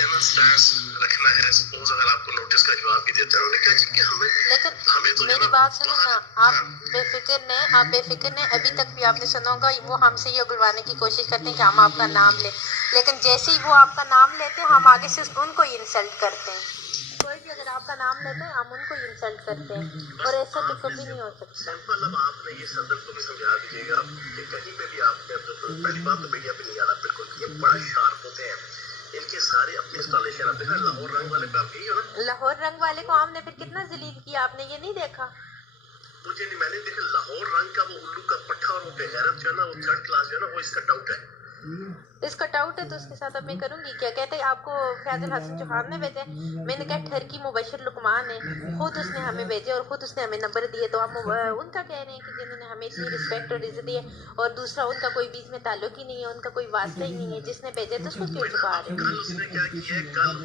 ہے نا سٹانس رکھنا ہے. سپوز اگر آپ کو نوٹس کا جواب بھی دیتا ہے انہوں نے کہا جی کہ ہمیں تو میری بات سنیں نا, آپ بے فکر نے ابھی تک بھی آپ نے سنا ہوگا وہ ہم سے یہ اگلوانے کی کوشش کرتے ہیں کہ ہم آپ کا نام لیں, لیکن جیسے ہی وہ آپ کا نام لیتے ہیں ہم آگے سے ان کو ہی انسلٹ کرتے ہیں. کوئی بھی اگر آپ کا نام لیتے ہیں ہم ان کو ہی انسلٹ کرتے ہیں, اور ایسا تو کبھی نہیں ہو سکتا. سمپل. اب آپ نے یہ صدر کو بھی سمجھا دیجیے گا کہ کہیں پہ بھی آپ نے پہلی بات تو میڈیا پہ نہیں آنا بالکل. یہ بڑا شارپ ہوتے ہیں, ان کے سارے اپنے انسٹالیشن آتے ہیں. لاہور رنگ والے پہ آپ گئی ہو نا, لاہور رنگ والے کو ہم نے پھر کتنا ذلیل کیا, آپ نے یہ نہیں دیکھا؟ مجھے نہیں, میں نے دیکھا لاہور رنگ کا وہ الو کا پٹھا اور وہ بے غیرت جو ہے نا وہ تھرڈ کلاس جو ہے نا وہ اس کا ٹاؤٹ ہے. اس کا ٹاؤٹ ہے تو اس کے ساتھ اب میں کروں گی کیا. کہتے ہیں آپ کو فیض الحسن چوہان نے بھیجے, میں نے کہا ٹھرکی مبشر لقمان ہے, خود اس نے ہمیں بھیجے اور خود اس نے ہمیں نمبر دیے, تو ہم ان کا کہہ رہے ہیں کہ جنہوں نے ہمیں اتنی رسپیکٹ اور عزت دی ہے, اور دوسرا ان کا کوئی بیچ میں تعلق ہی نہیں ہے, ان کا کوئی واسطہ ہی نہیں ہے, جس نے بھیجے تو اس کو کیوں چھپا رہے ہیں؟ کل اس نے کیا کیا ہے, کل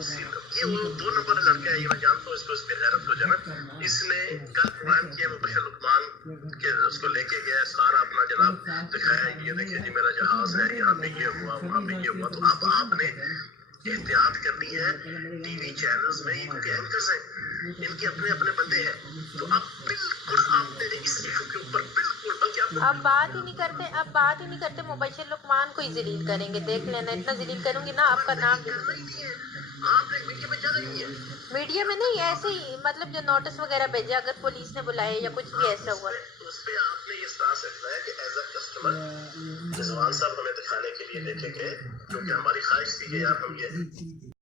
یہ وہ 2 نمبر لڑکا ہے, یہ میں جانتا ہوں اس کو, اس پہ غیرت کو جو ہے نا, اس نے کل پروگرام کیا مبشر لقمان کے, اس کو لے کے گیا سارا اپنا جناب دکھایا, یہ دیکھیے جی میرا جہاز ہے, یہاں پہ یہ ہوا وہاں پہ یہ ہوا. تو اب آپ نے احتیاط کرنی ہے ٹی وی چینلز میں, ان کے اینکرز ہیں, ان کے اپنے اپنے بندے ہیں, تو اب بالکل آپ نے اس ایشو کے اوپر بالکل, بلکہ اب بات ہی نہیں کرتے, مبشر لقمان کو ہی ذلیل کریں گے, دیکھ لینا اتنا ذلیل کروں گی نا آپ کا نام بھی کرنا ہی نہیں ہے. آپ نے میڈیا میں جانا ہی نہیں ہے. میڈیا میں نہیں, ایسے ہی مطلب جو نوٹس وغیرہ بھیجا, اگر پولیس نے بلائے یا کچھ بھی ایسا ہوا, اس پہ آپ نے یہ سٹانس رکھنا ہے کہ ایز اے کسٹمر رضوان صاحب ہمیں دکھانے کے لیے لے کے گئے, کیونکہ ہماری خواہش تھی کہ یار ہم یہ